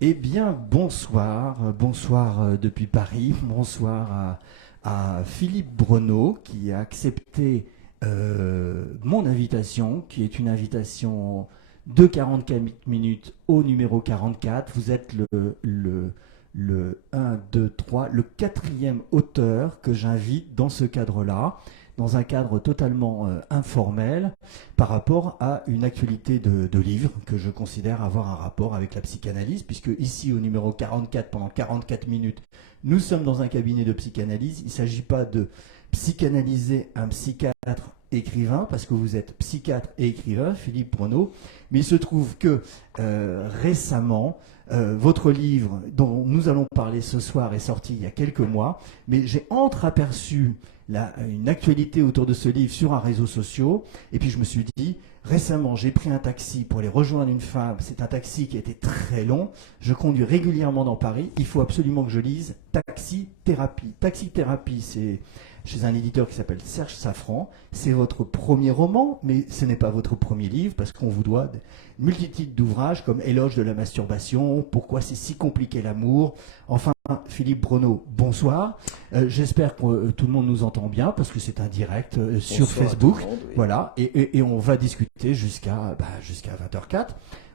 Eh bien, bonsoir, bonsoir depuis Paris, bonsoir à Philippe Breneau qui a accepté mon invitation, qui est une invitation de 44 minutes au numéro 44. Vous êtes le 1, 2, 3, le quatrième auteur que j'invite dans ce cadre-là, dans un cadre totalement informel, par rapport à une actualité de livre que je considère avoir un rapport avec la psychanalyse, puisque ici au numéro 44, pendant 44 minutes, nous sommes dans un cabinet de psychanalyse. Il ne s'agit pas de psychanalyser un psychiatre écrivain, parce que vous êtes psychiatre et écrivain, Philippe Breneau, mais il se trouve que récemment, votre livre dont nous allons parler ce soir est sorti il y a quelques mois, mais j'ai entreaperçu une actualité autour de ce livre sur un réseau social, et puis je me suis dit, récemment j'ai pris un taxi pour aller rejoindre une femme, c'est un taxi qui a été très long, je conduis régulièrement dans Paris, il faut absolument que je lise Taxi Thérapie. Taxi Thérapie, c'est chez un éditeur qui s'appelle Serge Safran, c'est votre premier roman, mais ce n'est pas votre premier livre, parce qu'on vous doit des multitudes d'ouvrages comme Éloge de la masturbation, Pourquoi c'est si compliqué l'amour, enfin Philippe Breneau, bonsoir. J'espère que tout le monde nous entend bien parce que c'est un direct sur Bonsoir Facebook. à tout le monde, oui. Voilà, et on va discuter jusqu'à 20h04.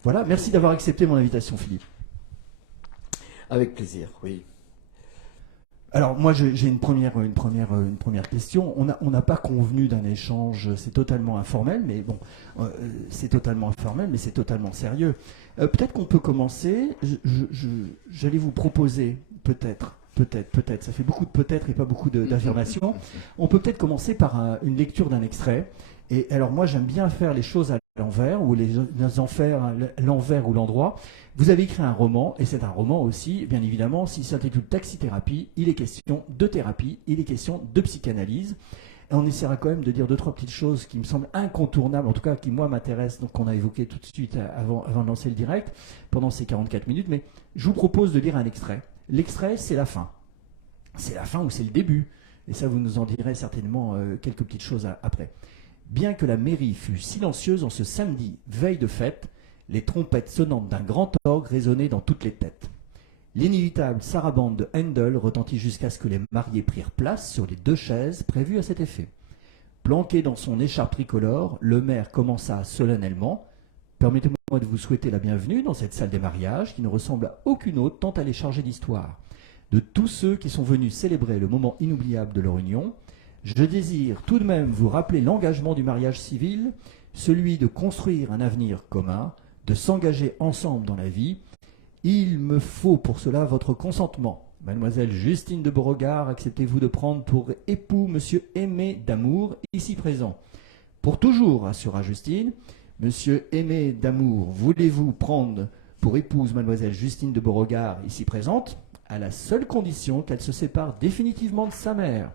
Voilà, merci d'avoir accepté mon invitation, Philippe. Avec plaisir, oui. Alors moi j'ai une première question. On n'a pas convenu d'un échange, c'est totalement informel, mais bon, c'est totalement informel, mais c'est totalement sérieux. Peut-être qu'on peut commencer. J'allais vous proposer peut-être. Ça fait beaucoup de peut-être et pas beaucoup d'affirmations. On peut peut-être commencer par une lecture d'un extrait. Et alors moi j'aime bien faire les choses à l'envers, ou les en faire l'envers ou l'endroit. Vous avez écrit un roman, et c'est un roman aussi, bien évidemment, s'il s'intitule Taxithérapie, il est question de thérapie, il est question de psychanalyse. Et on essaiera quand même de dire deux, trois petites choses qui me semblent incontournables, en tout cas qui moi m'intéressent, donc qu'on a évoqué tout de suite avant de lancer le direct, pendant ces 44 minutes, mais je vous propose de lire un extrait. L'extrait, c'est la fin. C'est la fin ou c'est le début. Et ça, vous nous en direz certainement quelques petites choses après. Bien que la mairie fût silencieuse en ce samedi, veille de fête, les trompettes sonnantes d'un grand orgue résonnaient dans toutes les têtes. L'inévitable sarabande de Handel retentit jusqu'à ce que les mariés prirent place sur les deux chaises prévues à cet effet. Planqué dans son écharpe tricolore, le maire commença solennellement « Permettez-moi de vous souhaiter la bienvenue dans cette salle des mariages qui ne ressemble à aucune autre tant elle est chargée d'histoire. De tous ceux qui sont venus célébrer le moment inoubliable de leur union, je désire tout de même vous rappeler l'engagement du mariage civil, celui de construire un avenir commun, de s'engager ensemble dans la vie. Il me faut pour cela votre consentement. Mademoiselle Justine de Beauregard, acceptez-vous de prendre pour époux monsieur Aimé d'Amour, ici présent? Pour toujours, assura Justine. Monsieur Aimé d'Amour, voulez-vous prendre pour épouse mademoiselle Justine de Beauregard, ici présente, à la seule condition qu'elle se sépare définitivement de sa mère?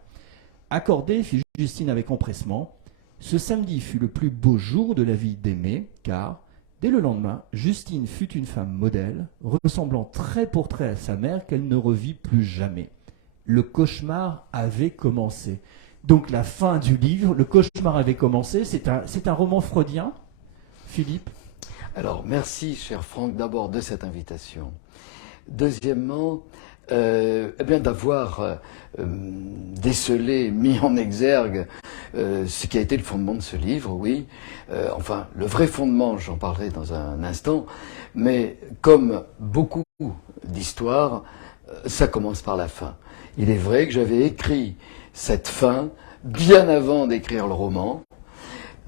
Accordé, fit Justine avec empressement. Ce samedi fut le plus beau jour de la vie d'Aimé, car, dès le lendemain, Justine fut une femme modèle, ressemblant trait pour trait à sa mère qu'elle ne revit plus jamais. Le cauchemar avait commencé. Donc la fin du livre, le cauchemar avait commencé, c'est un roman freudien, Philippe? Alors, merci, cher Franck, d'abord de cette invitation. Deuxièmement, bien d'avoir décelé, mis en exergue ce qui a été le fondement de ce livre, oui. Enfin, le vrai fondement, j'en parlerai dans un instant, mais comme beaucoup d'histoires, ça commence par la fin. Il est vrai que j'avais écrit cette fin bien avant d'écrire le roman,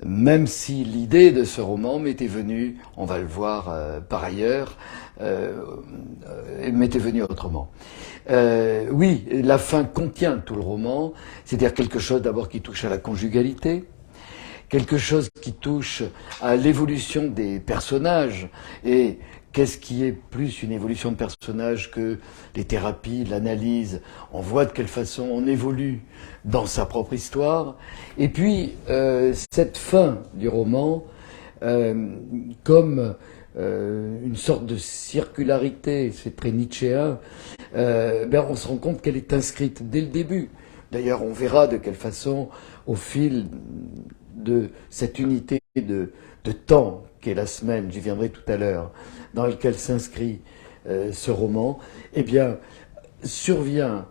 même si l'idée de ce roman m'était venue, on va le voir par ailleurs, m'était venue autrement. Oui, la fin contient tout le roman, c'est-à-dire quelque chose d'abord qui touche à la conjugalité, quelque chose qui touche à l'évolution des personnages. Et qu'est-ce qui est plus une évolution de personnage que les thérapies, l'analyse? On voit de quelle façon on évolue dans sa propre histoire. Et puis, cette fin du roman, comme une sorte de circularité, c'est très nietzschéen, on se rend compte qu'elle est inscrite dès le début. D'ailleurs, on verra de quelle façon, au fil de cette unité de temps qu'est la semaine, j'y viendrai tout à l'heure, dans laquelle s'inscrit ce roman, eh bien, survient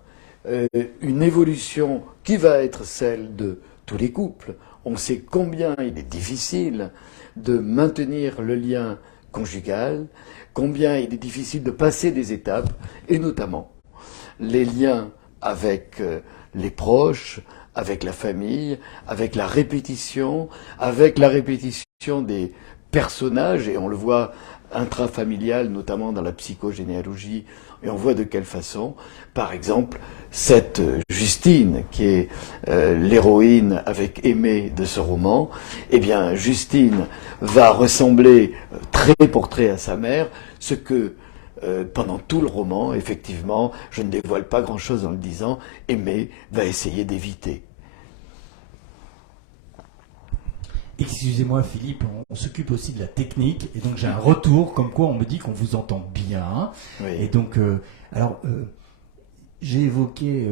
une évolution qui va être celle de tous les couples. On sait combien il est difficile de maintenir le lien conjugal, combien il est difficile de passer des étapes, et notamment les liens avec les proches, avec la famille, avec la répétition des personnages, et on le voit intrafamilial, notamment dans la psychogénéalogie, et on voit de quelle façon, par exemple, cette Justine, qui est l'héroïne avec Aimé de ce roman, eh bien, Justine va ressembler trait pour trait à sa mère, ce que pendant tout le roman, effectivement, je ne dévoile pas grand-chose en le disant, Aimé va essayer d'éviter. Excusez-moi Philippe, on s'occupe aussi de la technique et donc j'ai un retour comme quoi on me dit qu'on vous entend bien. Oui. Et donc, j'ai évoqué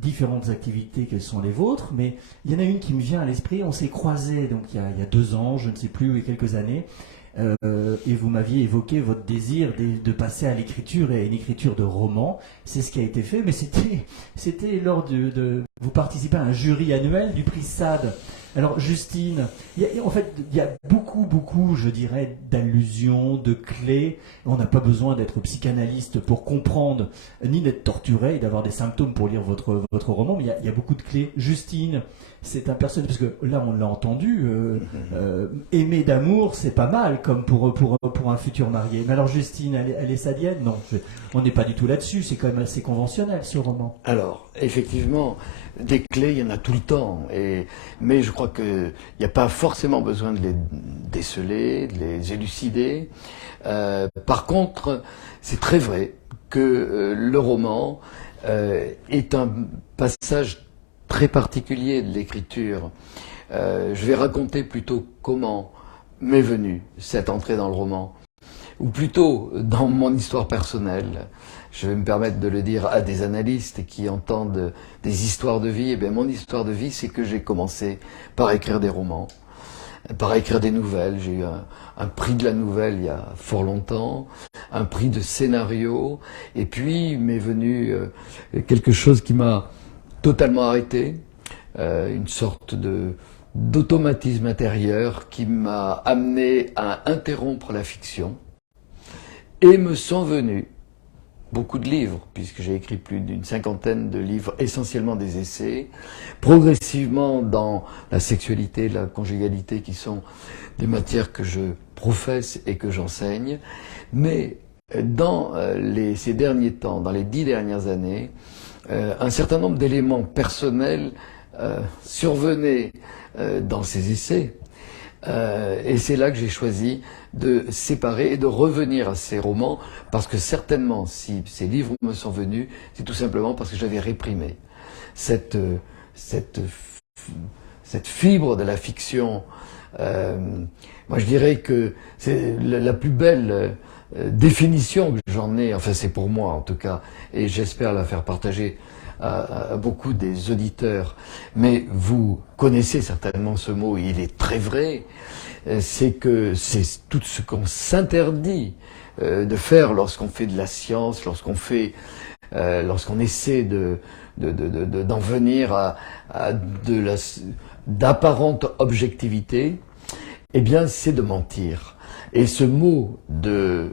différentes activités que sont les vôtres, mais il y en a une qui me vient à l'esprit. On s'est croisés donc il y a 2 ans, je ne sais plus, ou quelques années, et vous m'aviez évoqué votre désir de passer à l'écriture et à une écriture de roman. C'est ce qui a été fait, mais c'était lors vous participez à un jury annuel du prix SAD. Alors Justine, en fait, il y a beaucoup, je dirais, d'allusions, de clés. On n'a pas besoin d'être psychanalyste pour comprendre, ni d'être torturé et d'avoir des symptômes pour lire votre roman, mais il y a beaucoup de clés. Justine, c'est un personnage, parce que là on l'a entendu, aimer d'amour, c'est pas mal comme pour un futur marié. Mais alors Justine, elle est sadienne? Non, on n'est pas du tout là-dessus, c'est quand même assez conventionnel ce roman. Alors, effectivement, des clés, il y en a tout le temps. Mais je crois qu'il n'y a pas forcément besoin de les déceler, de les élucider. Par contre, c'est très vrai que le roman est un passage très particulier de l'écriture. Je vais raconter plutôt comment m'est venue cette entrée dans le roman, ou plutôt dans mon histoire personnelle. Je vais me permettre de le dire à des analystes qui entendent des histoires de vie. Eh bien, mon histoire de vie, c'est que j'ai commencé par écrire des romans, par écrire des nouvelles. J'ai eu un prix de la nouvelle il y a fort longtemps, un prix de scénario, et puis m'est venu quelque chose qui m'a totalement arrêté, une sorte d'automatisme intérieur qui m'a amené à interrompre la fiction, et me sont venus beaucoup de livres, puisque j'ai écrit plus d'une 50aine de livres, essentiellement des essais, progressivement dans la sexualité, la conjugalité, qui sont des matières que je professe et que j'enseigne. Mais dans ces derniers temps, dans les 10 dernières années, un certain nombre d'éléments personnels survenaient dans ces essais. Et c'est là que j'ai choisi de séparer et de revenir à ces romans, parce que certainement, si ces livres me sont venus, c'est tout simplement parce que j'avais réprimé cette fibre de la fiction. Moi, je dirais que c'est la plus belle définition que j'en ai, enfin c'est pour moi en tout cas, et j'espère la faire partager à beaucoup des auditeurs, mais vous connaissez certainement ce mot, et il est très vrai, c'est que c'est tout ce qu'on s'interdit de faire lorsqu'on fait de la science, lorsqu'on essaie d'en venir à d'apparente objectivité, eh bien c'est de mentir. Et ce mot de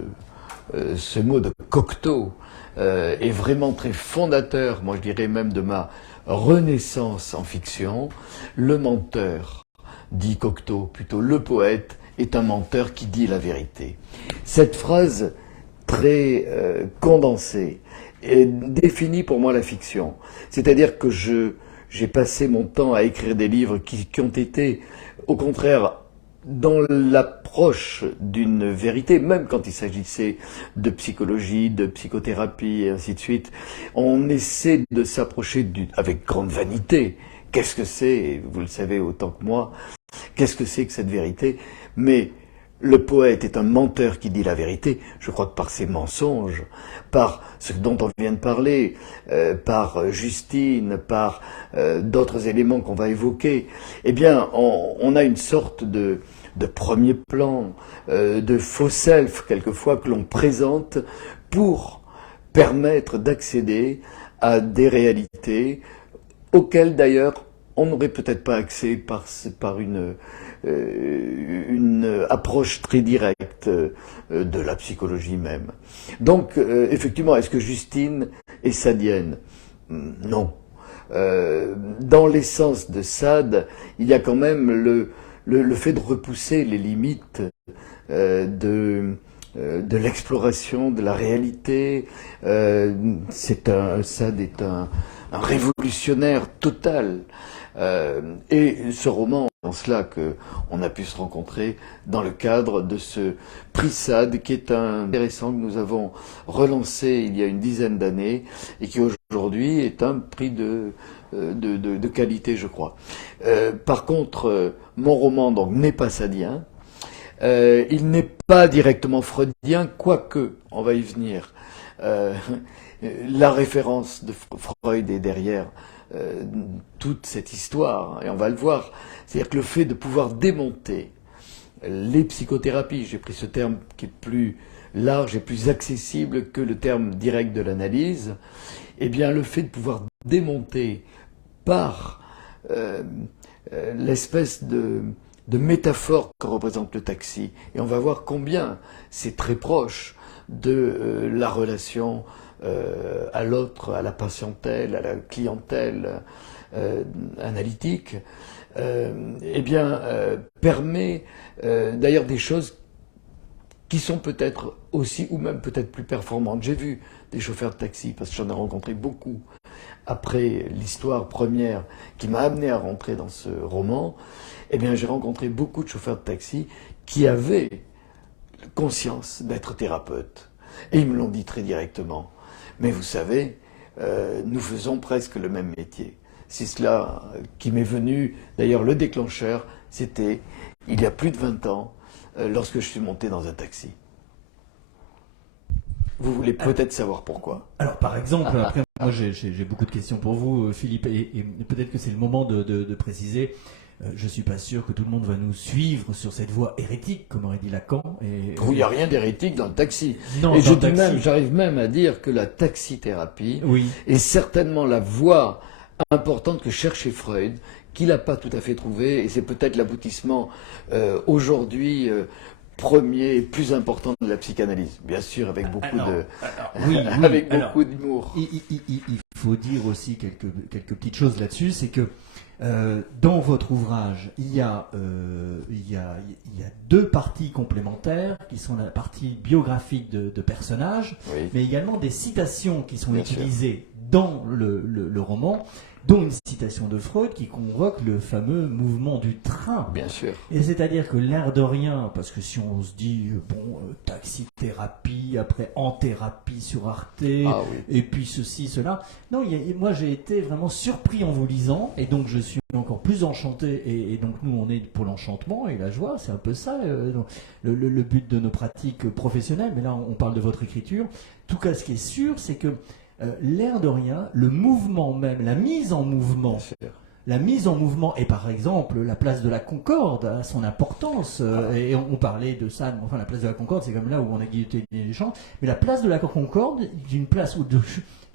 Cocteau est vraiment très fondateur, moi je dirais même de ma renaissance en fiction. Le menteur, dit Cocteau, plutôt le poète, est un menteur qui dit la vérité. Cette phrase très condensée définit pour moi la fiction. C'est-à-dire que j'ai passé mon temps à écrire des livres qui ont été, au contraire, dans l'approche d'une vérité, même quand il s'agissait de psychologie, de psychothérapie et ainsi de suite. On essaie de s'approcher avec grande vanité. Qu'est-ce que c'est, vous le savez autant que moi, qu'est-ce que c'est que cette vérité? Mais le poète est un menteur qui dit la vérité, je crois que par ses mensonges, par ce dont on vient de parler, par Justine, par d'autres éléments qu'on va évoquer, eh bien, on a une sorte de de premier plan, de faux self quelquefois que l'on présente pour permettre d'accéder à des réalités auxquelles d'ailleurs on n'aurait peut-être pas accès par une approche très directe de la psychologie même. Donc effectivement, est-ce que Justine est sadienne? Non. Dans l'essence de Sade, il y a quand même le fait de repousser les limites de l'exploration de la réalité. Sade est un révolutionnaire total. Et ce roman, en cela qu'on a pu se rencontrer dans le cadre de ce prix Sade, qui est intéressant, que nous avons relancé il y a une dizaine d'années, et qui aujourd'hui est un prix de qualité, je crois. Par contre, mon roman donc n'est pas sadien. Il n'est pas directement freudien, quoique, on va y venir. La référence de Freud est derrière toute cette histoire, et on va le voir. C'est-à-dire que le fait de pouvoir démonter les psychothérapies, j'ai pris ce terme qui est plus large et plus accessible que le terme direct de l'analyse, eh bien le fait de pouvoir démonter par l'espèce de métaphore que représente le taxi, et on va voir combien c'est très proche de la relation à l'autre, à la patientèle, à la clientèle analytique, eh bien, permet d'ailleurs des choses qui sont peut-être aussi, ou même peut-être plus performantes. J'ai vu des chauffeurs de taxi, parce que j'en ai rencontré beaucoup après l'histoire première qui m'a amené à rentrer dans ce roman. Eh bien, j'ai rencontré beaucoup de chauffeurs de taxi qui avaient conscience d'être thérapeutes. Et ils me l'ont dit très directement. Mais vous savez, nous faisons presque le même métier. C'est cela qui m'est venu, d'ailleurs le déclencheur, c'était il y a plus de 20 ans, lorsque je suis monté dans un taxi. Vous voulez peut-être savoir pourquoi. Alors par exemple, après moi j'ai beaucoup de questions pour vous, Philippe, et peut-être que c'est le moment de préciser. Je ne suis pas sûr que tout le monde va nous suivre sur cette voie hérétique, comme aurait dit Lacan. Il n'y a rien d'hérétique dans le taxi. Non, et j'arrive même à dire que la taxithérapie est certainement la voie importante que cherchait Freud, qu'il n'a pas tout à fait trouvé, et c'est peut-être l'aboutissement aujourd'hui premier et plus important de la psychanalyse. Bien sûr, avec beaucoup beaucoup d'humour. Il faut dire aussi quelques petites choses là-dessus, c'est que dans votre ouvrage, il y a deux parties complémentaires qui sont la partie biographique de personnages, mais également des citations qui sont utilisées dans le roman, dont une citation de Freud qui convoque le fameux mouvement du train. Bien sûr. Et c'est-à-dire que l'air de rien, parce que si on se dit, taxithérapie, après en thérapie sur Arte, et puis ceci, cela. Non, moi j'ai été vraiment surpris en vous lisant, et donc je suis encore plus enchanté, et donc nous on est pour l'enchantement et la joie, c'est un peu ça le but de nos pratiques professionnelles, mais là on parle de votre écriture. En tout cas, ce qui est sûr, c'est que l'air de rien, le mouvement même, la mise en mouvement, et par exemple la place de la Concorde a son importance, et on parlait de ça, enfin la place de la Concorde c'est comme là où on a guillotiné les gens, mais la place de la Concorde, d'une place où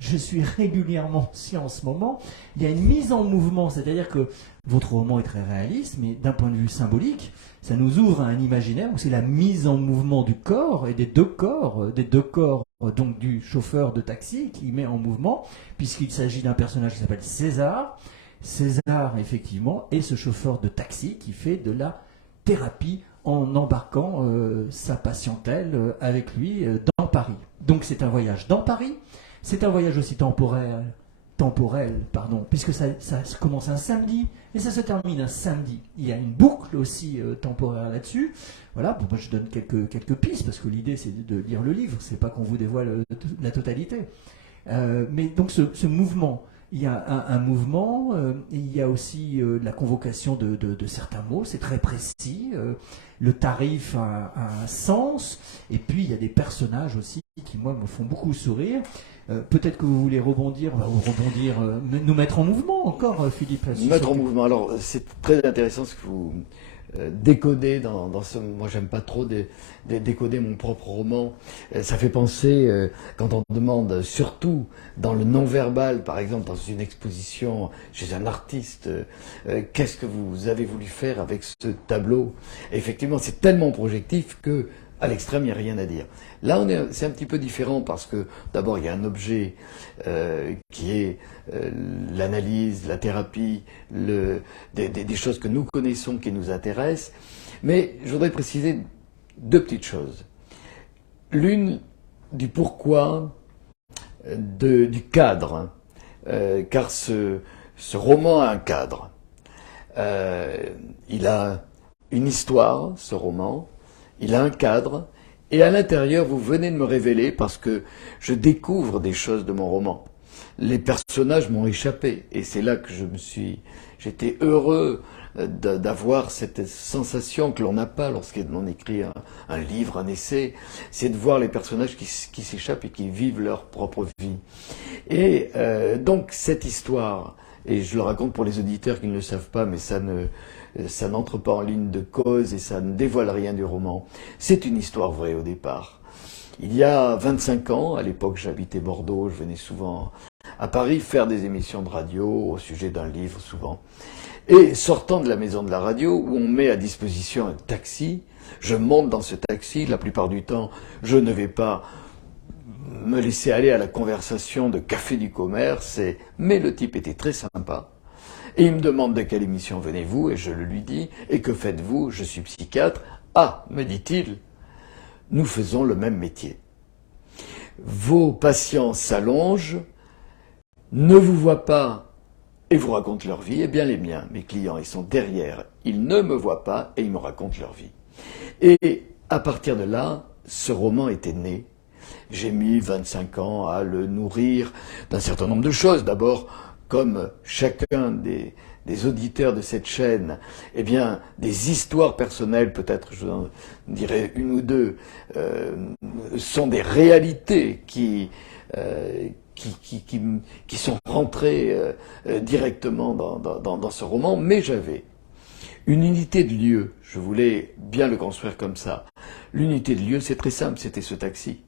je suis régulièrement aussi en ce moment, il y a une mise en mouvement, c'est-à-dire que votre roman est très réaliste, mais d'un point de vue symbolique, ça nous ouvre à un imaginaire où c'est la mise en mouvement du corps et des deux corps, donc du chauffeur de taxi qui met en mouvement, puisqu'il s'agit d'un personnage qui s'appelle César. César, effectivement, est ce chauffeur de taxi qui fait de la thérapie en embarquant sa patientèle avec lui dans Paris. Donc c'est un voyage dans Paris, c'est un voyage aussi temporel, puisque ça commence un samedi et ça se termine un samedi. Il y a une boucle aussi temporaire là-dessus. Voilà, bon, moi je donne quelques pistes, parce que l'idée c'est de lire le livre, c'est pas qu'on vous dévoile la totalité. Mais donc ce mouvement, il y a un mouvement, il y a aussi la convocation de certains mots, c'est très précis, le tarif a un sens, et puis il y a des personnages aussi qui, moi, me font beaucoup sourire. Peut-être que vous voulez nous mettre en mouvement encore, Philippe. Mettre en mouvement, alors c'est très intéressant ce que vous décoder dans ce... Moi, j'aime pas trop décoder mon propre roman. Ça fait penser, quand on demande, surtout dans le non-verbal, par exemple, dans une exposition chez un artiste, qu'est-ce que vous avez voulu faire avec ce tableau? Et effectivement, c'est tellement projectif que, à l'extrême, il n'y a rien à dire. Là, c'est un petit peu différent parce que, d'abord, il y a un objet qui est l'analyse, la thérapie, des choses que nous connaissons, qui nous intéressent. Mais je voudrais préciser deux petites choses. L'une, du pourquoi, du cadre, car ce roman a un cadre. Il a une histoire, ce roman, il a un cadre, et à l'intérieur, vous venez de me révéler, parce que je découvre des choses de mon roman. Les personnages m'ont échappé, et c'est là que j'étais heureux d'avoir cette sensation que l'on n'a pas lorsqu'on écrit un livre, un essai, c'est de voir les personnages qui s'échappent et qui vivent leur propre vie. Et donc cette histoire, et je le raconte pour les auditeurs qui ne le savent pas, mais ça n'entre pas en ligne de cause et ça ne dévoile rien du roman. C'est une histoire vraie au départ. Il y a 25 ans, à l'époque j'habitais Bordeaux, je venais souvent à Paris faire des émissions de radio au sujet d'un livre souvent. Et sortant de la maison de la radio, où on met à disposition un taxi, je monte dans ce taxi, la plupart du temps je ne vais pas me laisser aller à la conversation de café du commerce, mais le type était très sympa. Et il me demande de quelle émission venez-vous, et je le lui dis, et que faites-vous? Je suis psychiatre. Ah, me dit-il, nous faisons le même métier. Vos patients s'allongent, ne vous voient pas et vous racontent leur vie. Eh bien les miens, mes clients, ils sont derrière, ils ne me voient pas et ils me racontent leur vie. Et à partir de là, ce roman était né. J'ai mis 25 ans à le nourrir d'un certain nombre de choses. D'abord, comme chacun des auditeurs de cette chaîne, eh bien, des histoires personnelles, peut-être je vous en dirai une ou deux, sont des réalités qui sont rentrées directement dans ce roman, mais j'avais une unité de lieu. Je voulais bien le construire comme ça. L'unité de lieu, c'est très simple, c'était ce taxi.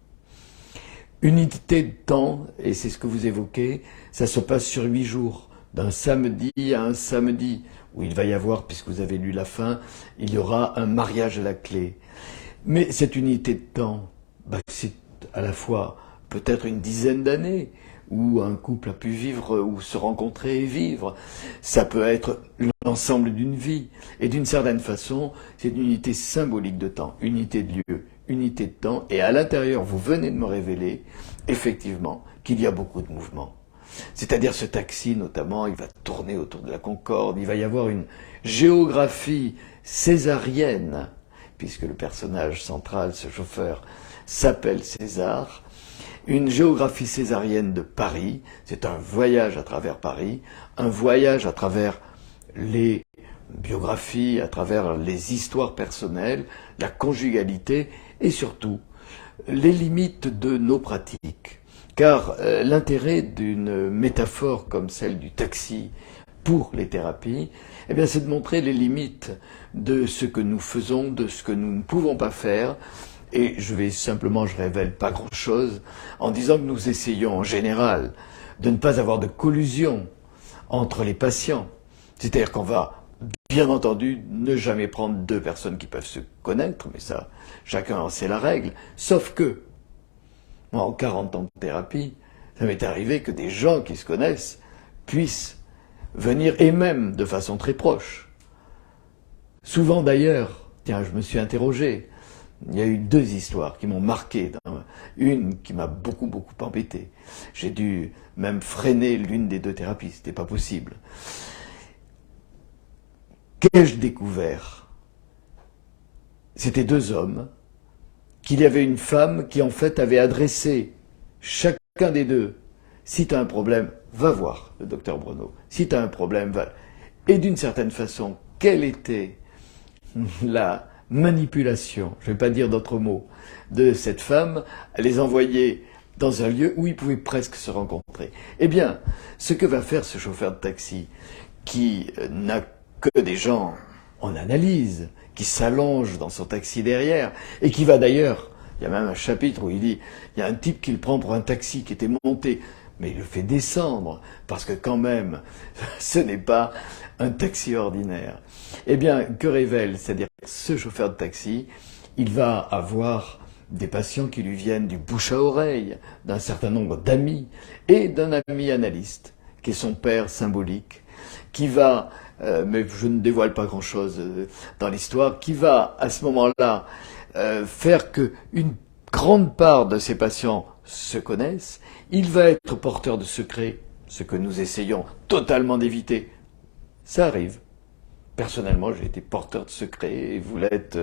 Unité de temps, et c'est ce que vous évoquez, ça se passe sur 8 jours, d'un samedi à un samedi, où il va y avoir, puisque vous avez lu la fin, il y aura un mariage à la clé. Mais cette unité de temps, c'est à la fois peut-être une dizaine d'années, où un couple a pu vivre, ou se rencontrer et vivre. Ça peut être l'ensemble d'une vie. Et d'une certaine façon, c'est une unité symbolique de temps, unité de lieu, unité de temps. Et à l'intérieur, vous venez de me révéler, effectivement, qu'il y a beaucoup de mouvements. C'est-à-dire ce taxi, notamment, il va tourner autour de la Concorde, il va y avoir une géographie césarienne, puisque le personnage central, ce chauffeur, s'appelle César. Une géographie césarienne de Paris, c'est un voyage à travers Paris, un voyage à travers les biographies, à travers les histoires personnelles, la conjugalité et surtout les limites de nos pratiques. Car l'intérêt d'une métaphore comme celle du taxi pour les thérapies, eh bien, c'est de montrer les limites de ce que nous faisons, de ce que nous ne pouvons pas faire. Et je révèle pas grand-chose, en disant que nous essayons en général de ne pas avoir de collusion entre les patients. C'est-à-dire qu'on va, bien entendu, ne jamais prendre deux personnes qui peuvent se connaître, mais ça, chacun en sait la règle. Sauf que, moi, en 40 ans de thérapie, ça m'est arrivé que des gens qui se connaissent puissent venir, et même de façon très proche. Souvent d'ailleurs, tiens, je me suis interrogé, il y a eu deux histoires qui m'ont marqué. Une qui m'a beaucoup embêté. J'ai dû même freiner l'une des deux thérapies, c'était pas possible. Qu'ai-je découvert? C'était deux hommes, qu'il y avait une femme qui en fait avait adressé chacun des deux. Si tu as un problème, va voir le docteur Bruno. Si tu as un problème, va. Et d'une certaine façon, quelle était la manipulation, je ne vais pas dire d'autres mots, de cette femme, à les envoyer dans un lieu où ils pouvaient presque se rencontrer. Eh bien, ce que va faire ce chauffeur de taxi, qui n'a que des gens en analyse, qui s'allonge dans son taxi derrière, et qui va d'ailleurs, il y a même un chapitre où il dit, il y a un type qui le prend pour un taxi qui était monté, mais il le fait descendre, parce que quand même, ce n'est pas un taxi ordinaire. Eh bien, que révèle? C'est-à-dire que ce chauffeur de taxi, il va avoir des patients qui lui viennent du bouche à oreille, d'un certain nombre d'amis, et d'un ami analyste, qui est son père symbolique, qui va, mais je ne dévoile pas grand-chose dans l'histoire, qui va, à ce moment-là, faire qu'une grande part de ces patients se connaissent. Il va être porteur de secrets, ce que nous essayons totalement d'éviter. Ça arrive. Personnellement, j'ai été porteur de secrets, et vous l'êtes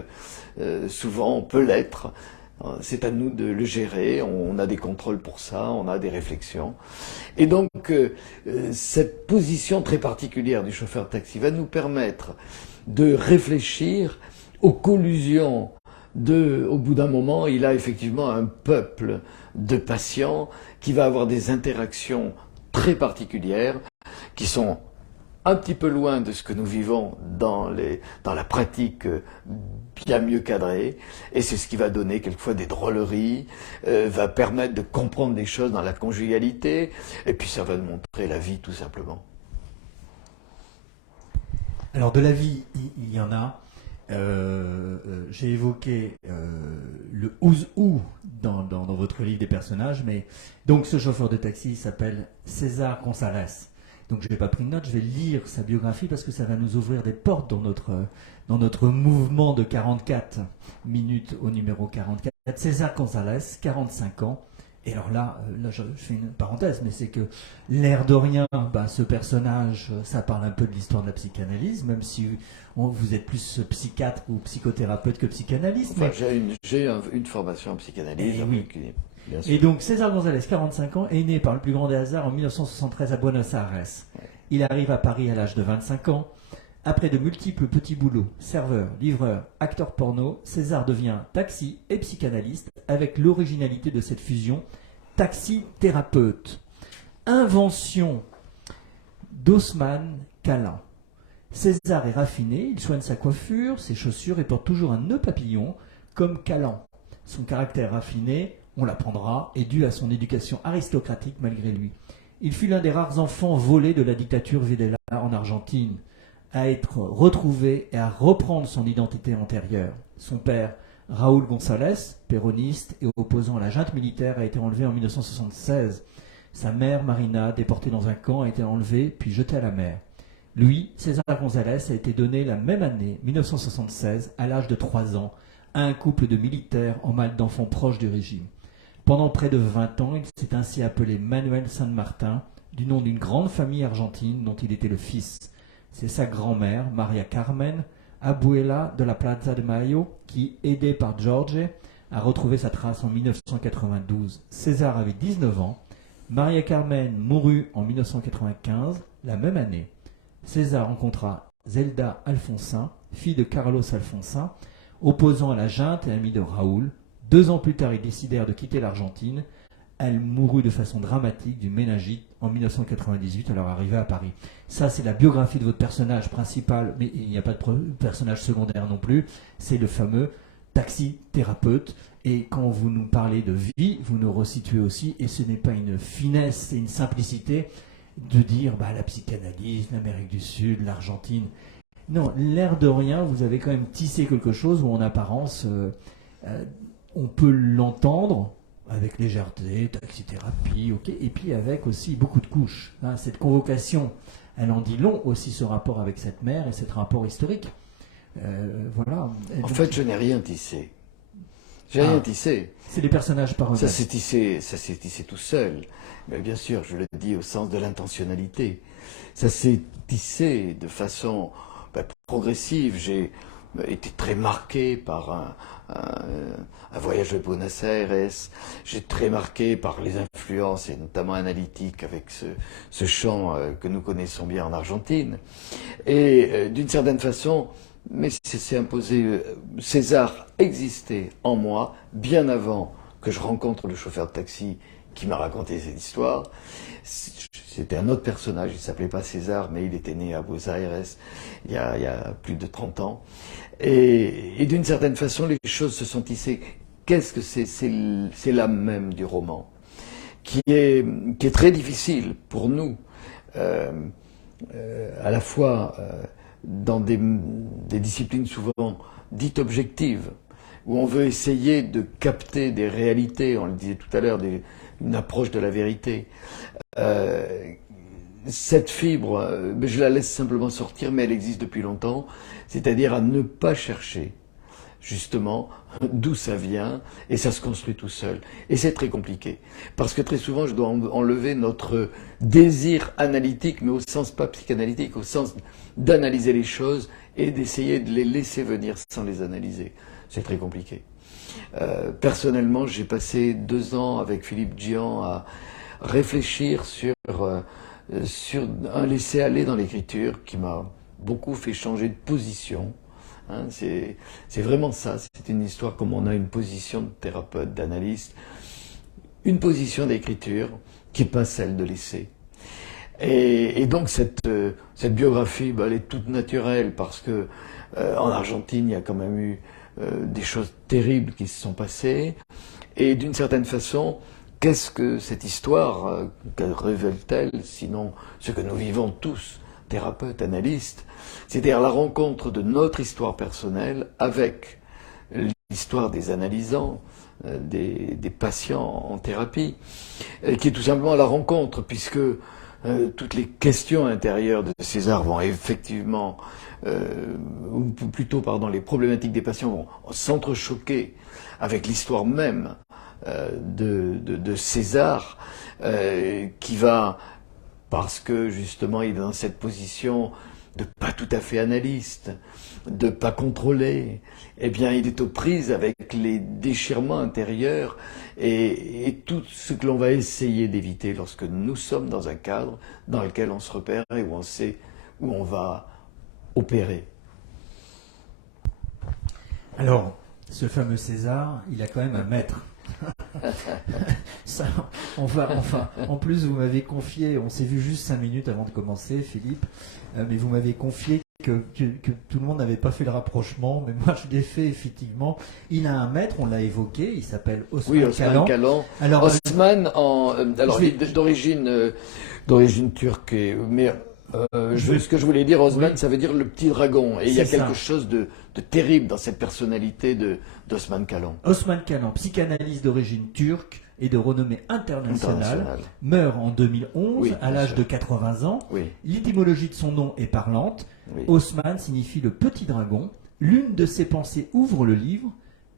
souvent, on peut l'être. C'est à nous de le gérer, on a des contrôles pour ça, on a des réflexions. Et donc, cette position très particulière du chauffeur de taxi va nous permettre de réfléchir aux collusions. Au bout d'un moment, il a effectivement un peuple de patients qui va avoir des interactions très particulières, qui sont un petit peu loin de ce que nous vivons dans la pratique bien mieux cadrée, et c'est ce qui va donner quelquefois des drôleries, va permettre de comprendre des choses dans la conjugalité, et puis ça va nous montrer la vie tout simplement. Alors de la vie, il y en a. J'ai évoqué le ouzou dans votre livre des personnages, mais donc ce chauffeur de taxi s'appelle César González. Donc je n'ai pas pris de note, je vais lire sa biographie parce que ça va nous ouvrir des portes dans notre mouvement de 44 minutes au numéro 44. César González, 45 ans. Et alors là je fais une parenthèse, mais c'est que l'air de rien, ce personnage, ça parle un peu de l'histoire de la psychanalyse, même si vous êtes plus psychiatre ou psychothérapeute que psychanalyste. Enfin, j'ai une formation en psychanalyse. Et, oui. Et donc César González, 45 ans, est né par le plus grand des hasards en 1973 à Buenos Aires. Ouais. Il arrive à Paris à l'âge de 25 ans. Après de multiples petits boulots, serveur, livreur, acteur porno, César devient taxi et psychanalyste avec l'originalité de cette fusion, taxi-thérapeute. Invention d'Haussmann Calin. César est raffiné, il soigne sa coiffure, ses chaussures et porte toujours un nœud papillon comme Calin. Son caractère raffiné, on l'apprendra, est dû à son éducation aristocratique malgré lui. Il fut l'un des rares enfants volés de la dictature Videla en Argentine, à être retrouvé et à reprendre son identité antérieure. Son père, Raúl González, péroniste et opposant à la junte militaire, a été enlevé en 1976. Sa mère, Marina, déportée dans un camp, a été enlevée puis jetée à la mer. Lui, César González, a été donné la même année, 1976, à l'âge de 3 ans, à un couple de militaires en mal d'enfants proches du régime. Pendant près de 20 ans, il s'est ainsi appelé Manuel San Martin, du nom d'une grande famille argentine dont il était le fils. C'est sa grand-mère, Maria Carmen, abuela de la Plaza de Mayo, qui, aidée par Jorge, a retrouvé sa trace en 1992. César avait 19 ans. Maria Carmen mourut en 1995, la même année. César rencontra Zelda Alfonsin, fille de Carlos Alfonsin, opposant à la junte et ami de Raoul. 2 ans plus tard, ils décidèrent de quitter l'Argentine. Elle mourut de façon dramatique d'une méningite en 1998 à leur arrivée à Paris. Ça, c'est la biographie de votre personnage principal, mais il n'y a pas de personnage secondaire non plus. C'est le fameux taxi-thérapeute. Et quand vous nous parlez de vie, vous nous resituez aussi, et ce n'est pas une finesse, c'est une simplicité de dire la psychanalyse, l'Amérique du Sud, l'Argentine. Non, l'air de rien, vous avez quand même tissé quelque chose où en apparence, on peut l'entendre avec légèreté, taxithérapie, ok, et puis avec aussi beaucoup de couches. Cette convocation, elle en dit long aussi, ce rapport avec cette mère et ce rapport historique. Voilà. En fait, je n'ai rien tissé. J'ai rien tissé. C'est des personnages par eux-mêmes. Ça s'est tissé tout seul. Mais bien sûr, je le dis au sens de l'intentionnalité. Ça s'est tissé de façon progressive. J'ai été très marqué par un voyage à Buenos Aires. J'ai très marqué par les influences, et notamment analytiques, avec ce chant que nous connaissons bien en Argentine. Et d'une certaine façon, mais c'est imposé. César existait en moi bien avant que je rencontre le chauffeur de taxi qui m'a raconté cette histoire. C'était un autre personnage, il ne s'appelait pas César, mais il était né à Buenos Aires il y a plus de 30 ans. Et d'une certaine façon, les choses se sont tissées. Qu'est-ce que c'est l'âme même du roman, qui est très difficile pour nous, à la fois dans des disciplines souvent dites objectives, où on veut essayer de capter des réalités, on le disait tout à l'heure, une approche de la vérité. Cette fibre, je la laisse simplement sortir, mais elle existe depuis longtemps, c'est-à-dire à ne pas chercher, justement, d'où ça vient, et ça se construit tout seul. Et c'est très compliqué, parce que très souvent, je dois enlever notre désir analytique, mais au sens pas psychanalytique, au sens d'analyser les choses et d'essayer de les laisser venir sans les analyser. C'est très compliqué. Personnellement, j'ai passé 2 ans avec Philippe Gian à réfléchir sur un laisser-aller dans l'écriture qui m'a beaucoup fait changer de position. Hein, c'est vraiment ça, c'est une histoire comme on a une position de thérapeute, d'analyste, une position d'écriture qui n'est pas celle de l'essai. Et donc cette biographie, elle est toute naturelle parce que en Argentine, il y a quand même eu des choses terribles qui se sont passées. Et d'une certaine façon, qu'est-ce que cette histoire, qu'elle révèle-t-elle, sinon ce que nous vivons tous, thérapeutes, analystes, c'est-à-dire la rencontre de notre histoire personnelle avec l'histoire des analysants, des patients en thérapie, qui est tout simplement la rencontre, puisque toutes les questions intérieures de César vont effectivement, ou plutôt, pardon, les problématiques des patients vont s'entrechoquer avec l'histoire même de César, qui va, parce que justement il est dans cette position de pas tout à fait analyste, de pas contrôler, eh bien il est aux prises avec les déchirements intérieurs et tout ce que l'on va essayer d'éviter lorsque nous sommes dans un cadre dans lequel on se repère et où on sait où on va opérer. Alors, ce fameux César, il a quand même un maître. Ça, en plus, vous m'avez confié, on s'est vu juste 5 minutes avant de commencer, Philippe, mais vous m'avez confié que tout le monde n'avait pas fait le rapprochement, mais moi je l'ai fait effectivement. Il a un maître, on l'a évoqué, il s'appelle Osman Kalan. Alors, Osman, d'origine turque, mais ce que je voulais dire, Osman, oui, ça veut dire le petit dragon. Et il y a quelque chose de terrible dans cette personnalité d'Osman Kalan. Osman Kalan, psychanalyste d'origine turque et de renommée internationale, meurt en 2011 oui, à l'âge de 80 ans. Oui. L'étymologie de son nom est parlante. Oui. Osman signifie le petit dragon. L'une de ses pensées ouvre le livre.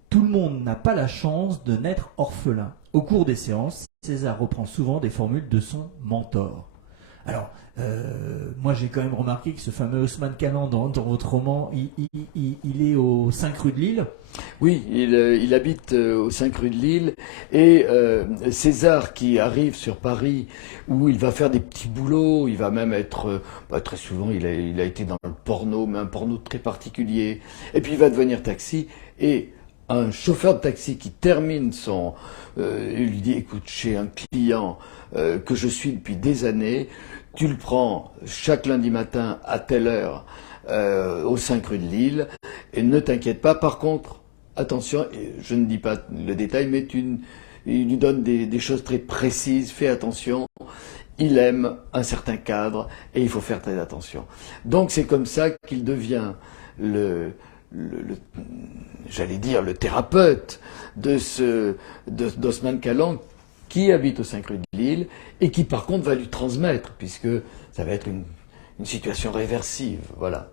Tout le monde n'a pas la chance de naître orphelin. Au cours des séances, César reprend souvent des formules de son mentor. Alors, moi j'ai quand même remarqué que ce fameux Osman Kalan dans votre roman, il est aux 5 rues de Lille. Oui, il habite aux 5 rues de Lille et César qui arrive sur Paris où il va faire des petits boulots, il va même être, très souvent il a été dans le porno, mais un porno très particulier, et puis il va devenir taxi et un chauffeur de taxi qui termine il lui dit écoute, chez un client que je suis depuis des années, tu le prends chaque lundi matin à telle heure aux 5 rues de Lille et ne t'inquiète pas. Par contre, attention, je ne dis pas le détail, mais il lui donne des choses très précises. Fais attention, il aime un certain cadre et il faut faire très attention. Donc c'est comme ça qu'il devient j'allais dire le thérapeute d'Osman Kalan, qui habite aux 5 rues de Lille et qui par contre va lui transmettre, puisque ça va être une situation réversive, voilà.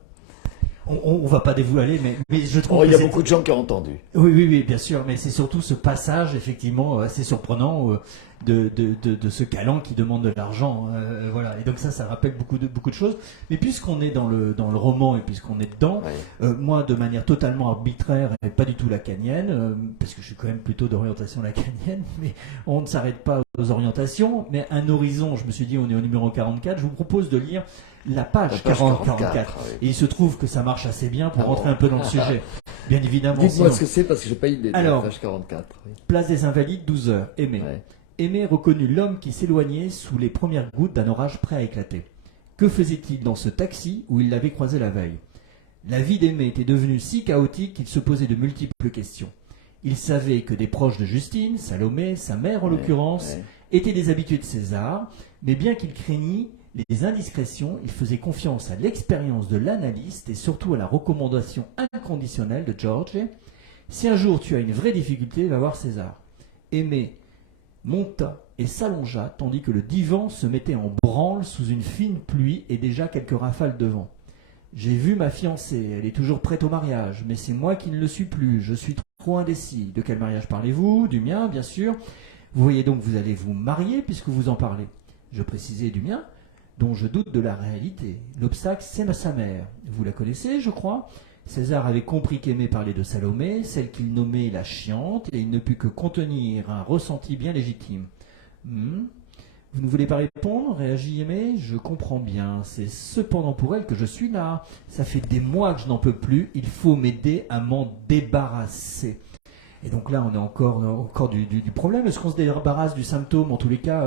On va pas dévoiler, mais je trouve il y a beaucoup de gens qui ont entendu. Oui, bien sûr, mais c'est surtout ce passage, effectivement, assez surprenant de ce Kalan qui demande de l'argent, voilà. Et donc ça rappelle beaucoup de choses. Mais puisqu'on est dans le roman et puisqu'on est dedans, oui, moi, de manière totalement arbitraire et pas du tout lacanienne, parce que je suis quand même plutôt d'orientation lacanienne, mais on ne s'arrête pas aux orientations, mais un horizon. Je me suis dit, on est au numéro 44. Je vous propose de lire la page 44. Oui. Et il se trouve que ça marche assez bien pour rentrer un peu dans le sujet. Bien évidemment. Dites-moi ce que c'est, parce que je n'ai pas idée de la page 44. Oui. Place des Invalides, 12 heures. Aimé. Ouais. Aimé reconnut l'homme qui s'éloignait sous les premières gouttes d'un orage prêt à éclater. Que faisait-il dans ce taxi où il l'avait croisé la veille? La vie d'Aimé était devenue si chaotique qu'il se posait de multiples questions. Il savait que des proches de Justine, Salomé, sa mère en l'occurrence, étaient des habitués de César, mais bien qu'il craignît les indiscrétions, il faisait confiance à l'expérience de l'analyste et surtout à la recommandation inconditionnelle de George. Si un jour tu as une vraie difficulté, va voir César. Aimé monta et s'allongea tandis que le divan se mettait en branle sous une fine pluie et déjà quelques rafales de vent. J'ai vu ma fiancée, elle est toujours prête au mariage, mais c'est moi qui ne le suis plus, je suis trop indécis. De quel mariage parlez-vous? Du mien, bien sûr. Vous voyez donc que vous allez vous marier puisque vous en parlez. Je précisais du mien, dont je doute de la réalité. L'obstacle, c'est sa mère. Vous la connaissez, je crois. César avait compris qu'Aimé parlait de Salomé, celle qu'il nommait la chiante, et il ne put que contenir un ressenti bien légitime. Vous ne voulez pas répondre? Réagit Aimé. Je comprends bien. C'est cependant pour elle que je suis là. Ça fait des mois que je n'en peux plus. Il faut m'aider à m'en débarrasser. Et donc là, on a encore du problème. Est-ce qu'on se débarrasse du symptôme? En tous les cas,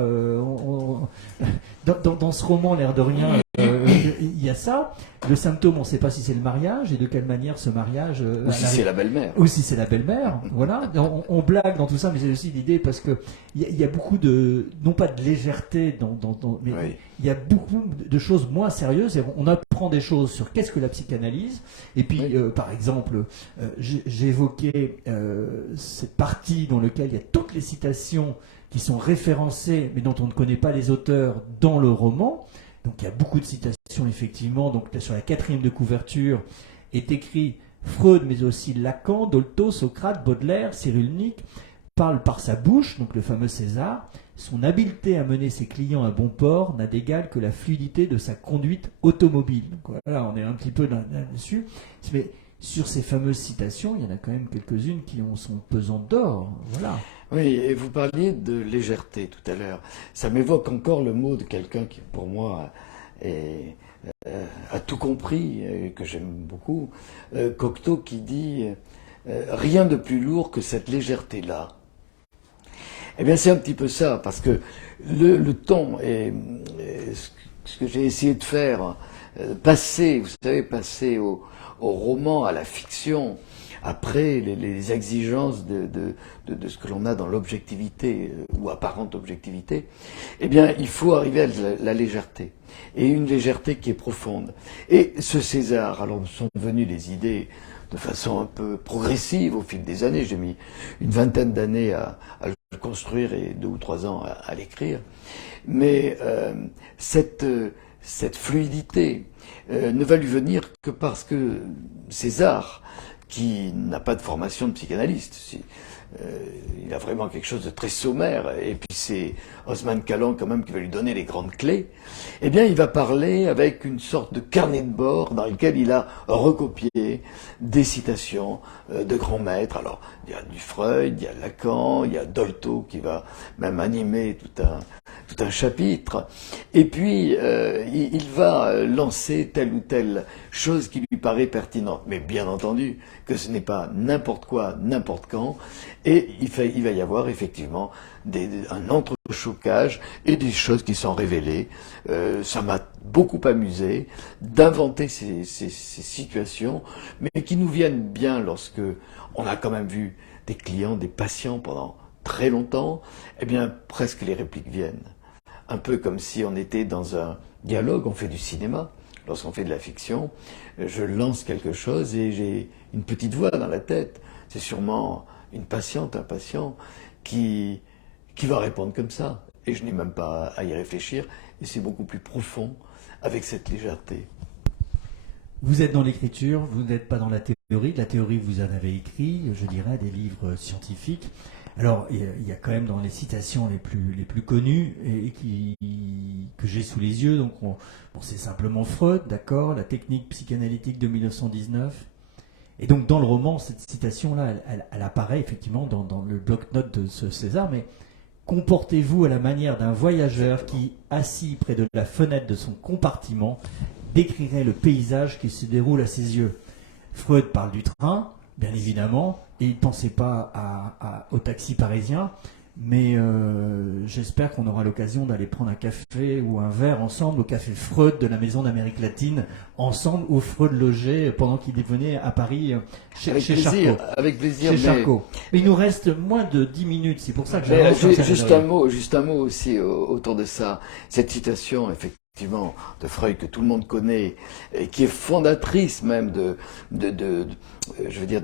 dans ce roman, l'air de rien, il y a ça. Le symptôme, on ne sait pas si c'est le mariage et de quelle manière ce mariage... ou si c'est la belle-mère. Ou si c'est la belle-mère, voilà. On blague dans tout ça, mais c'est aussi l'idée parce que il y a beaucoup de... Non pas de légèreté, mais il y a beaucoup de choses moins sérieuses. Et on apprend des choses sur qu'est-ce que la psychanalyse. Et puis, par exemple, j'évoquais cette partie dans laquelle il y a toutes les citations qui sont référencées, mais dont on ne connaît pas les auteurs dans le roman. Donc il y a beaucoup de citations, effectivement. Donc sur la 4e de couverture est écrit Freud, mais aussi Lacan, Dolto, Socrate, Baudelaire, Cyrulnik parle par sa bouche, donc le fameux César. Son habileté à mener ses clients à bon port n'a d'égal que la fluidité de sa conduite automobile. Donc voilà, on est un petit peu là-dessus. Mais sur ces fameuses citations, il y en a quand même quelques-unes qui sont pesantes d'or. Voilà. Oui, et vous parliez de légèreté tout à l'heure. Ça m'évoque encore le mot de quelqu'un qui, pour moi, a tout compris, et que j'aime beaucoup, Cocteau, qui dit rien de plus lourd que cette légèreté-là. Eh bien, c'est un petit peu ça, parce que le ton, et ce que j'ai essayé de faire, passer au roman, à la fiction, après les exigences de ce que l'on a dans l'objectivité ou apparente objectivité, eh bien, il faut arriver à la légèreté. Et une légèreté qui est profonde. Et ce César, alors nous sont venues des idées de façon un peu progressive au fil des années. J'ai mis une vingtaine d'années à le construire et 2 ou 3 ans à l'écrire. Mais cette fluidité ne va lui venir que parce que César, qui n'a pas de formation de psychanalyste, il a vraiment quelque chose de très sommaire, et puis c'est Osman Callan quand même qui va lui donner les grandes clés, eh bien il va parler avec une sorte de carnet de bord dans lequel il a recopié des citations de grands maîtres. Alors il y a du Freud, il y a Lacan, il y a Dolto qui va même animer tout un chapitre, et puis il va lancer telle ou telle chose qui lui paraît pertinente, mais bien entendu que ce n'est pas n'importe quoi, n'importe quand, et il va y avoir effectivement un entrechocage et des choses qui sont révélées. Ça m'a beaucoup amusé d'inventer ces situations, mais qui nous viennent bien lorsque on a quand même vu des clients, des patients pendant très longtemps. Eh bien, presque les répliques viennent. Un peu comme si on était dans un dialogue, on fait du cinéma. Lorsqu'on fait de la fiction, je lance quelque chose et j'ai une petite voix dans la tête. C'est sûrement une patiente, un patient qui va répondre comme ça. Et je n'ai même pas à y réfléchir. Et c'est beaucoup plus profond avec cette légèreté. Vous êtes dans l'écriture, vous n'êtes pas dans la théorie. De la théorie, vous en avez écrit, je dirais, des livres scientifiques. Alors, il y a quand même dans les citations les plus connues et que j'ai sous les yeux, donc c'est simplement Freud, d'accord, la technique psychanalytique de 1919. Et donc dans le roman, cette citation-là, elle apparaît effectivement dans le bloc-notes de ce César, mais comportez-vous à la manière d'un voyageur qui, assis près de la fenêtre de son compartiment, décrirait le paysage qui se déroule à ses yeux. Freud parle du train, bien évidemment, et il ne pensait pas au taxi parisien. Mais j'espère qu'on aura l'occasion d'aller prendre un café ou un verre ensemble au café Freud de la Maison d'Amérique latine, ensemble, où Freud logeait pendant qu'il venait à Paris chez Charcot. Avec plaisir. Chez Charcot. Mais il nous reste moins de 10 minutes, c'est pour ça que juste un mot aussi autour de ça. Cette citation, effectivement, de Freud que tout le monde connaît, et qui est fondatrice même je veux dire,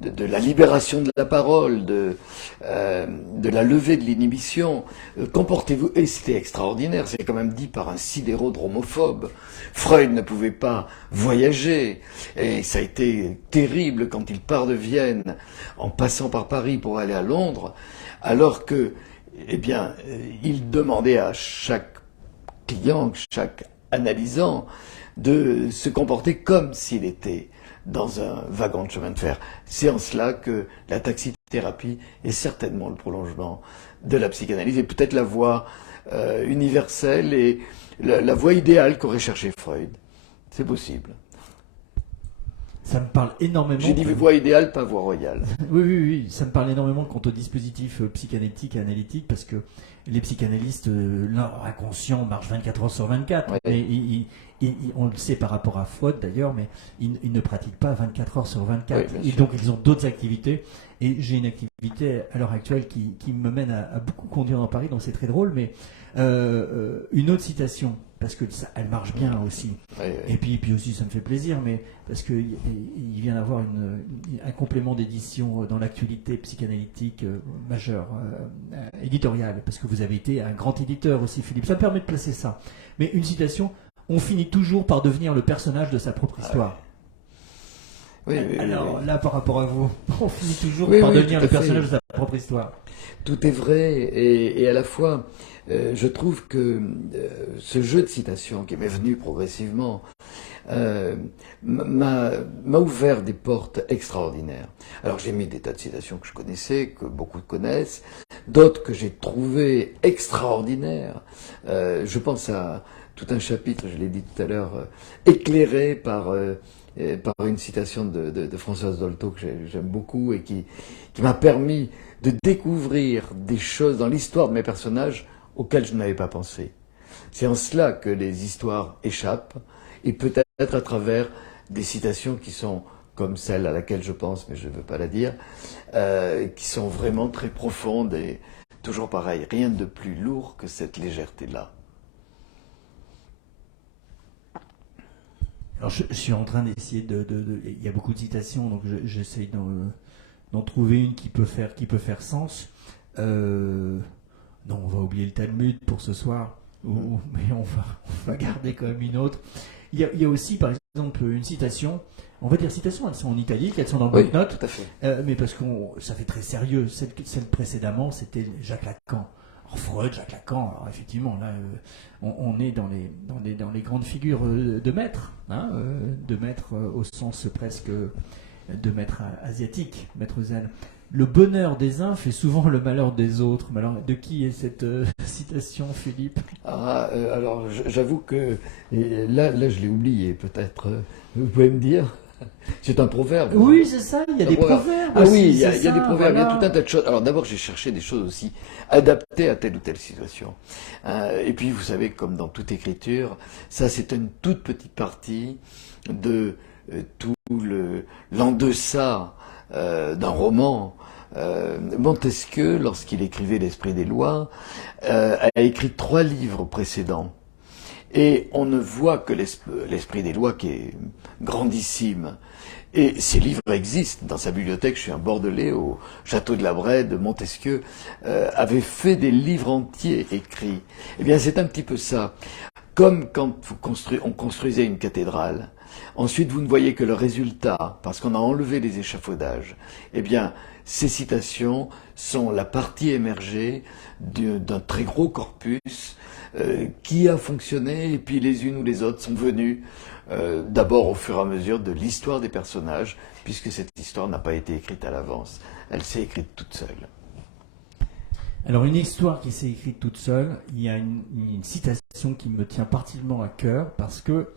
de la libération de la parole, de la levée de l'inhibition. Comportez-vous, et c'était extraordinaire, c'est quand même dit par un sidérodromophobe. Freud ne pouvait pas voyager, et ça a été terrible quand il part de Vienne, en passant par Paris pour aller à Londres, alors que, eh bien, il demandait à chaque client, chaque analysant, de se comporter comme s'il était dans un wagon de chemin de fer. C'est en cela que la taxithérapie est certainement le prolongement de la psychanalyse et peut-être la voie universelle et la voie idéale qu'aurait cherché Freud. C'est possible. Ça me parle énormément. J'ai dit voie idéale, pas voie royale. Oui, ça me parle énormément quant au dispositif psychanalytique et analytique, parce que les psychanalystes, leur inconscient marche 24 heures sur 24. Oui. Et on le sait par rapport à Freud d'ailleurs, mais ils ne pratiquent pas 24 heures sur 24. Oui, et donc ils ont d'autres activités. Et j'ai une activité à l'heure actuelle qui me mène à beaucoup conduire dans Paris, donc c'est très drôle, mais une autre citation, parce que ça, elle marche bien aussi. Oui. Et puis aussi ça me fait plaisir, mais parce qu'il vient d'avoir un complément d'édition dans l'actualité psychanalytique majeure, éditoriale, parce que vous avez été un grand éditeur aussi, Philippe. Ça me permet de placer ça. Mais une citation, on finit toujours par devenir le personnage de sa propre histoire. Alors là, par rapport à vous, on finit toujours par devenir le personnage de sa propre histoire. Tout est vrai, et à la fois, je trouve que ce jeu de citations qui m'est venu progressivement m'a ouvert des portes extraordinaires. Alors j'ai mis des tas de citations que je connaissais, que beaucoup connaissent, d'autres que j'ai trouvées extraordinaires. Je pense à tout un chapitre, je l'ai dit tout à l'heure, éclairé par une citation de Françoise Dolto que j'aime beaucoup et qui m'a permis de découvrir des choses dans l'histoire de mes personnages auxquelles je n'avais pas pensé. C'est en cela que les histoires échappent, et peut-être à travers des citations qui sont comme celle à laquelle je pense, mais je ne veux pas la dire, qui sont vraiment très profondes et toujours pareil, rien de plus lourd que cette légèreté-là. Alors je suis en train d'essayer il y a beaucoup de citations, donc j'essaye d'en trouver une qui peut faire sens. Non, on va oublier le Talmud pour ce soir, mais on va garder quand même une autre. Il y a aussi, par exemple, une citation. On va dire citations, elles sont en italique, elles sont dans votre note, tout à fait. mais parce que ça fait très sérieux. Celle précédemment, c'était Jacques Lacan. Alors Freud, Jacques Lacan, alors effectivement, là, on est dans les grandes figures de maître, hein, de maître au sens presque de maître asiatique, maître zen. Le bonheur des uns fait souvent le malheur des autres. Mais alors, de qui est cette citation, Philippe ? Alors, j'avoue que là, je l'ai oublié. Peut-être, vous pouvez me dire. C'est un proverbe. Oui, c'est ça. Il y a des proverbes. Ah aussi, oui, il y a des proverbes. Voilà. Il y a tout un tas de choses. Alors, d'abord, j'ai cherché des choses aussi adaptées à telle ou telle situation. Et puis, vous savez, comme dans toute écriture, ça, c'est une toute petite partie de tout l'en-deçà d'un roman. Montesquieu, lorsqu'il écrivait L'Esprit des lois, a écrit 3 livres précédents. Et on ne voit que l'Esprit des lois qui est grandissime. Et ces livres existent dans sa bibliothèque. Je suis un Bordelais au château de la Brède. Montesquieu avait fait des livres entiers écrits. Eh bien, c'est un petit peu ça. Comme quand on construisait une cathédrale. Ensuite, vous ne voyez que le résultat, parce qu'on a enlevé les échafaudages. Eh bien, ces citations sont la partie émergée d'un très gros corpus qui a fonctionné, et puis les unes ou les autres sont venues d'abord au fur et à mesure de l'histoire des personnages, puisque cette histoire n'a pas été écrite à l'avance. Elle s'est écrite toute seule. Alors, une histoire qui s'est écrite toute seule, il y a une citation qui me tient particulièrement à cœur, parce que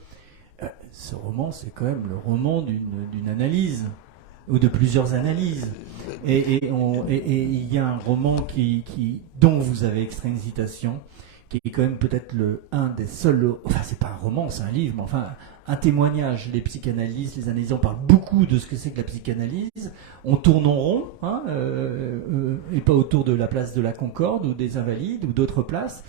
ce roman, c'est quand même le roman d'une analyse ou de plusieurs analyses. Et il y a un roman dont vous avez extrait une citation, qui est quand même peut-être un des seuls, enfin c'est pas un roman, c'est un livre, mais enfin un témoignage. Les psychanalystes, les analysants parlent beaucoup de ce que c'est que la psychanalyse. On tourne en rond, hein, et pas autour de la place de la Concorde ou des Invalides ou d'autres places.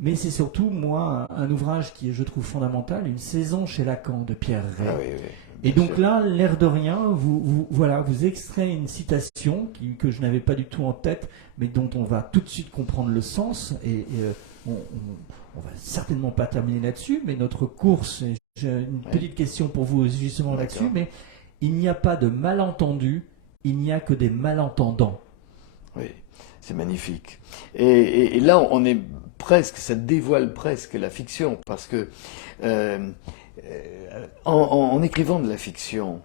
Mais c'est surtout, moi, un ouvrage qui est, je trouve, fondamental, Une saison chez Lacan de Pierre Rey. Ah oui, oui. Et donc là, l'air de rien, vous extrayez une citation que je n'avais pas du tout en tête, mais dont on va tout de suite comprendre le sens. On va certainement pas terminer là-dessus, mais notre course, j'ai une petite question pour vous justement là-dessus, mais il n'y a pas de malentendus, il n'y a que des malentendants. Oui, c'est magnifique. Et là, on est presque, ça dévoile presque la fiction, parce que en écrivant de la fiction,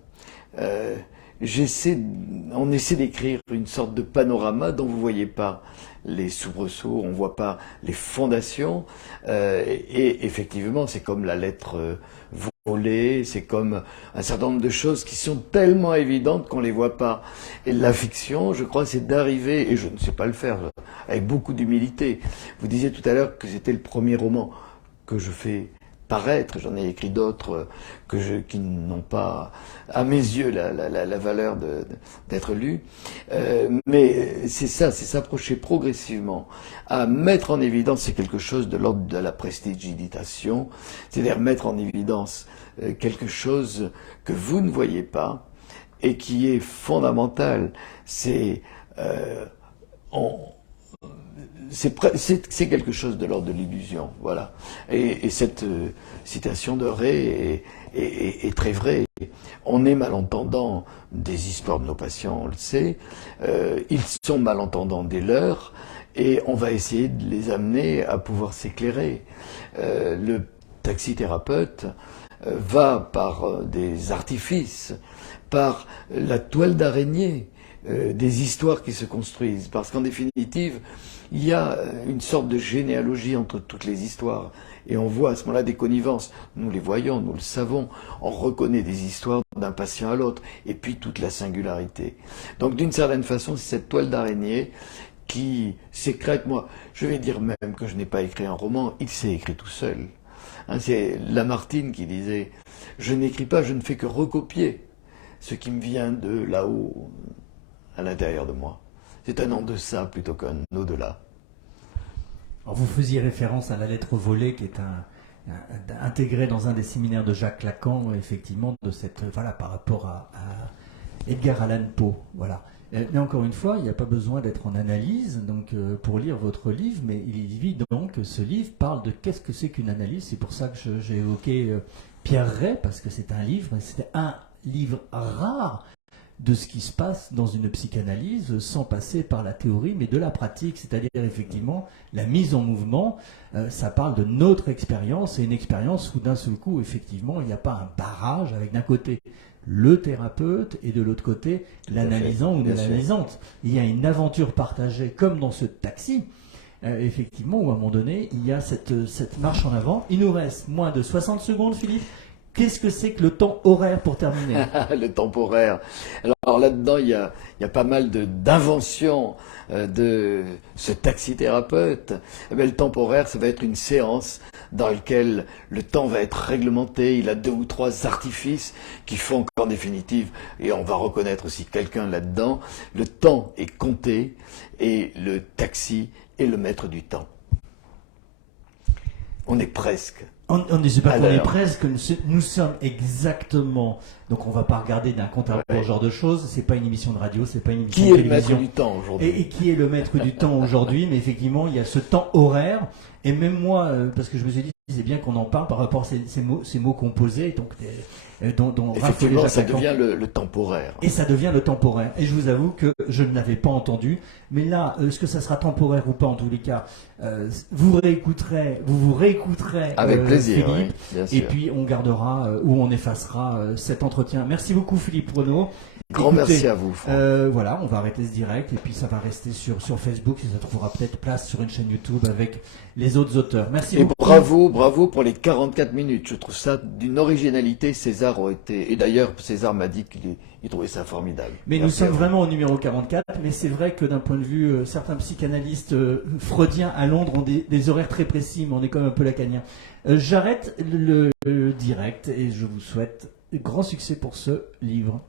on essaie d'écrire une sorte de panorama dont vous ne voyez pas les soubresauts, on ne voit pas les fondations, et effectivement, c'est comme la lettre volée, c'est comme un certain nombre de choses qui sont tellement évidentes qu'on ne les voit pas. Et la fiction, je crois, c'est d'arriver, et je ne sais pas le faire, avec beaucoup d'humilité. Vous disiez tout à l'heure que c'était le premier roman que je fais paraître, j'en ai écrit d'autres qui n'ont pas, à mes yeux, la valeur d'être lus. Mais c'est ça, c'est s'approcher progressivement à mettre en évidence, c'est quelque chose de l'ordre de la prestidigitation, c'est-à-dire mettre en évidence quelque chose que vous ne voyez pas et qui est fondamental. C'est quelque chose de l'ordre de l'illusion, voilà. Et cette citation de Rey est très vraie. On est malentendant des histoires de nos patients, on le sait. Ils sont malentendants des leurs, et on va essayer de les amener à pouvoir s'éclairer. Le taxithérapeute va par des artifices, par la toile d'araignée, des histoires qui se construisent, parce qu'en définitive, il y a une sorte de généalogie entre toutes les histoires, et on voit à ce moment-là des connivences. Nous les voyons, nous le savons, on reconnaît des histoires d'un patient à l'autre, et puis toute la singularité. Donc d'une certaine façon, c'est cette toile d'araignée qui sécrète. Moi, je vais dire même que je n'ai pas écrit un roman, il s'est écrit tout seul. Hein, c'est Lamartine qui disait « Je n'écris pas, je ne fais que recopier ce qui me vient de là-haut, à l'intérieur de moi. » C'est un en deçà plutôt qu'un au-delà. Alors vous faisiez référence à la lettre volée qui est intégrée dans un des séminaires de Jacques Lacan, effectivement, de cette, par rapport à Edgar Allan Poe. Voilà. Mais encore une fois, il n'y a pas besoin d'être en analyse pour lire votre livre, mais il est évident que ce livre parle de qu'est-ce que c'est qu'une analyse. C'est pour ça que j'ai évoqué Pierre Rey, parce que c'est un livre rare de ce qui se passe dans une psychanalyse sans passer par la théorie, mais de la pratique, c'est-à-dire effectivement la mise en mouvement. Ça parle de notre expérience, et une expérience où d'un seul coup, effectivement, il n'y a pas un barrage avec d'un côté le thérapeute et de l'autre côté l'analysant ou l'analysante. Il y a une aventure partagée, comme dans ce taxi, effectivement, où à un moment donné, il y a cette marche en avant. Il nous reste moins de 60 secondes, Philippe. Qu'est-ce que c'est que le temps horaire pour terminer? Le temporaire. Alors là-dedans, il y a pas mal d'inventions de ce taxithérapeute. Eh bien, le temporaire, ça va être une séance dans laquelle le temps va être réglementé. Il a 2 ou 3 artifices qui font qu'en définitive, et on va reconnaître aussi quelqu'un là-dedans, le temps est compté et le taxi est le maître du temps. On est presque. On est presque, nous sommes exactement. Donc on ne va pas regarder d'un compte à rebours, ce genre de choses. C'est pas une émission de radio, c'est pas une émission de télévision. Qui est le maître du temps aujourd'hui? Et qui est le maître du temps aujourd'hui? Mais effectivement, il y a ce temps horaire. Et même moi, parce que je me suis dit, c'est bien qu'on en parle par rapport à ces mots composés, donc dont effectivement, ça devient le temporaire. Et ça devient le temporaire. Et je vous avoue que je ne l'avais pas entendu. Mais là, est-ce que ça sera temporaire ou pas, en tous les cas, vous vous réécouterez avec plaisir, Philippe, oui, bien sûr. et puis on gardera ou on effacera cet entretien. Merci beaucoup Philippe Renaud. Grand Écoutez, merci à vous, Franck. Voilà, on va arrêter ce direct et puis ça va rester sur Facebook et ça trouvera peut-être place sur une chaîne YouTube avec les autres auteurs. Merci Et beaucoup. bravo pour les 44 minutes. Je trouve ça d'une originalité. César a été, et d'ailleurs, César m'a dit qu'il trouvait ça formidable. Mais Merci nous à sommes vous. vraiment au numéro 44, mais c'est vrai que d'un point de vue, certains psychanalystes freudiens à Londres ont des horaires très précis, mais on est quand même un peu lacanien. J'arrête le direct et je vous souhaite grand succès pour ce livre.